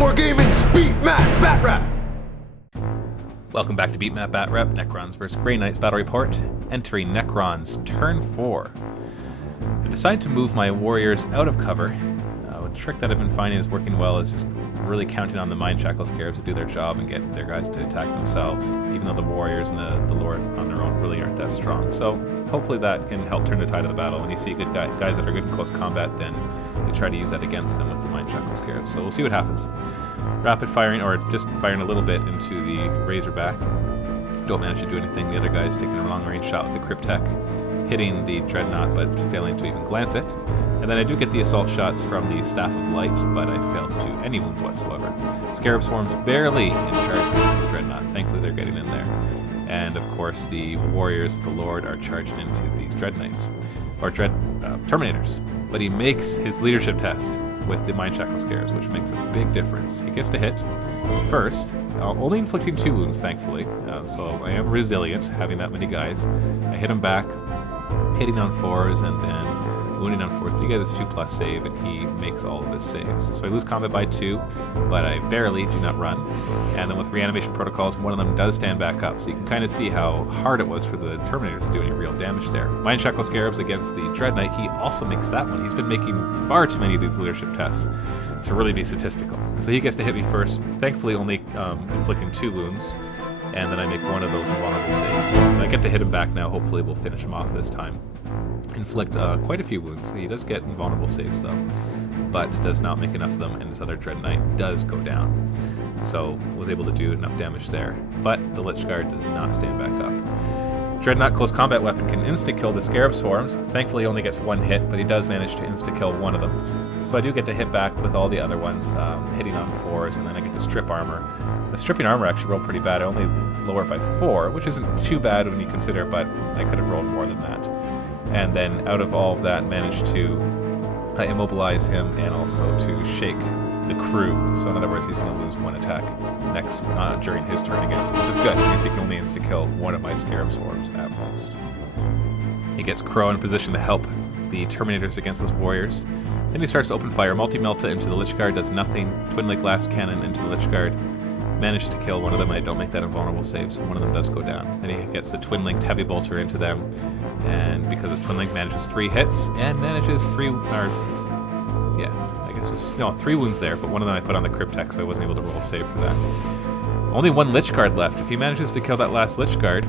Wargaming's Beat Map Bat Rap! Welcome back to Beat Map Bat Rep, Necrons vs. Grey Knights Battle Report. Entering Necrons, turn 4. I decided to move my warriors out of cover. A trick that I've been finding is working well is just really counting on the Mind Shackle Scarabs to do their job and get their guys to attack themselves, even though the warriors and the Lord on their own really aren't that strong. So hopefully that can help turn the tide of the battle. When you see good guys that are good in close combat, then you try to use that against them with the Mind Shackle Scarabs. So we'll see what happens. Rapid firing, or just firing a little bit into the Razorback. Don't manage to do anything. The other guy's taking a long-range shot with the Cryptek, hitting the Dreadnought, but failing to even glance it. And then I do get the assault shots from the Staff of Light, but I fail to do any wounds whatsoever. Scarab Swarm's barely in charge of the Dreadnought. Thankfully they're getting in there. And of course the warriors with the Lord are charging into these Dread Knights, or Terminators. But he makes his leadership test with the Mind Shackle Scarabs, which makes a big difference. He gets to hit first, only inflicting 2 wounds, thankfully. So I am resilient, having that many guys. I hit him back, hitting on 4s, and then wounding on 4s. He gets his 2+ save, and he makes all of his saves. So I lose combat by 2, but I barely do not run. And then with reanimation protocols, one of them does stand back up. So you can kind of see how hard it was for the Terminators to do any real damage there. Mind Shackle Scarabs against the Dread Knight, he also makes that one. He's been making far too many of these leadership tests to really be statistical. So he gets to hit me first, thankfully only inflicting 2 wounds. And then I make one of those invulnerable saves. So I get to hit him back now. Hopefully we'll finish him off this time. Inflict quite a few wounds. He does get invulnerable saves though, but does not make enough of them, and this other Dread Knight does go down. So was able to do enough damage there, but the Lich Guard does not stand back up. Dreadnought close combat weapon can insta-kill the Scarab Swarms. Thankfully he only gets 1 hit, but he does manage to insta-kill one of them. So I do get to hit back with all the other ones, hitting on 4s, and then I get to strip armor. The stripping armor actually rolled pretty bad. I only lower it by 4, which isn't too bad when you consider, but I could have rolled more than that. And then out of all of that, managed to immobilize him and also to shake the crew. So in other words, he's going to lose 1 attack next during his turn against him, which is good. It means he can only insta-kill one of my Scarab Swarms at most. He gets Crow in position to help the Terminators against his warriors. Then he starts to open fire. Multi-Melta into the Lich Guard does nothing. Twin Lake Blast Cannon into the Lich Guard. Managed to kill one of them. I don't make that invulnerable save, so one of them does go down. Then he gets the twin-linked heavy bolter into them, and because his twin link manages 3 hits and manages 3 wounds there, but one of them I put on the Cryptek, so I wasn't able to roll a save for that. Only 1 Lich Guard left. If he manages to kill that last Lich Guard,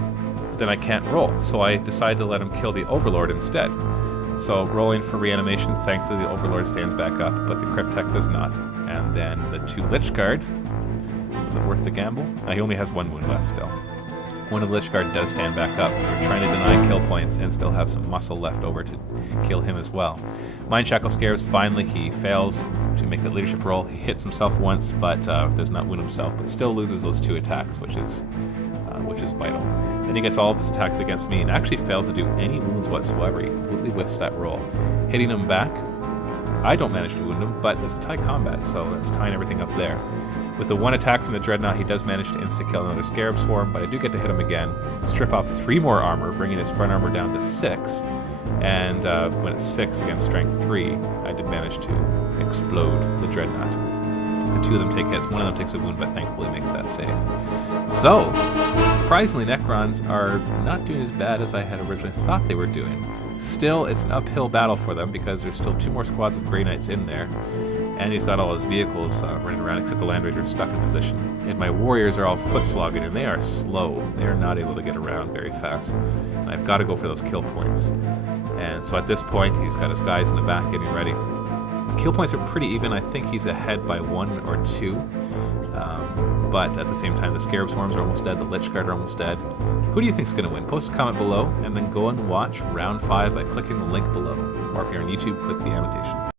then I can't roll, so I decide to let him kill the Overlord instead. So rolling for reanimation, thankfully the Overlord stands back up, but the Cryptek does not. And then the 2 Lich Guard. Is it worth the gamble? He only has 1 wound left still. One of the Lich Guard does stand back up, because we're trying to deny kill points and still have some muscle left over to kill him as well. Mind Shackle Scarabs, finally he fails to make that leadership roll. He hits himself once, but does not wound himself, but still loses those 2 attacks, which is vital. Then he gets all of his attacks against me and actually fails to do any wounds whatsoever. He completely whiffs that roll. Hitting him back, I don't manage to wound him, but it's a tight combat, so that's tying everything up there. With the 1 attack from the Dreadnought, he does manage to insta-kill another Scarab Swarm, but I do get to hit him again, strip off 3 more armor, bringing his front armor down to 6, and when it's 6 against strength 3, I did manage to explode the Dreadnought. The 2 of them take hits, one of them takes a wound, but thankfully makes that save. So, surprisingly, Necrons are not doing as bad as I had originally thought they were doing. Still, it's an uphill battle for them, because there's still 2 more squads of Grey Knights in there. And he's got all his vehicles running around, except the Land Raider's stuck in position. And my warriors are all foot-slogging, and they are slow. They are not able to get around very fast. And I've got to go for those kill points. And so at this point, he's got his guys in the back getting ready. The kill points are pretty even. I think he's ahead by 1 or 2. But at the same time, the Scarab Swarms are almost dead. The Lich Guard are almost dead. Who do you think's going to win? Post a comment below, and then go and watch round 5 by clicking the link below. Or if you're on YouTube, click the annotation.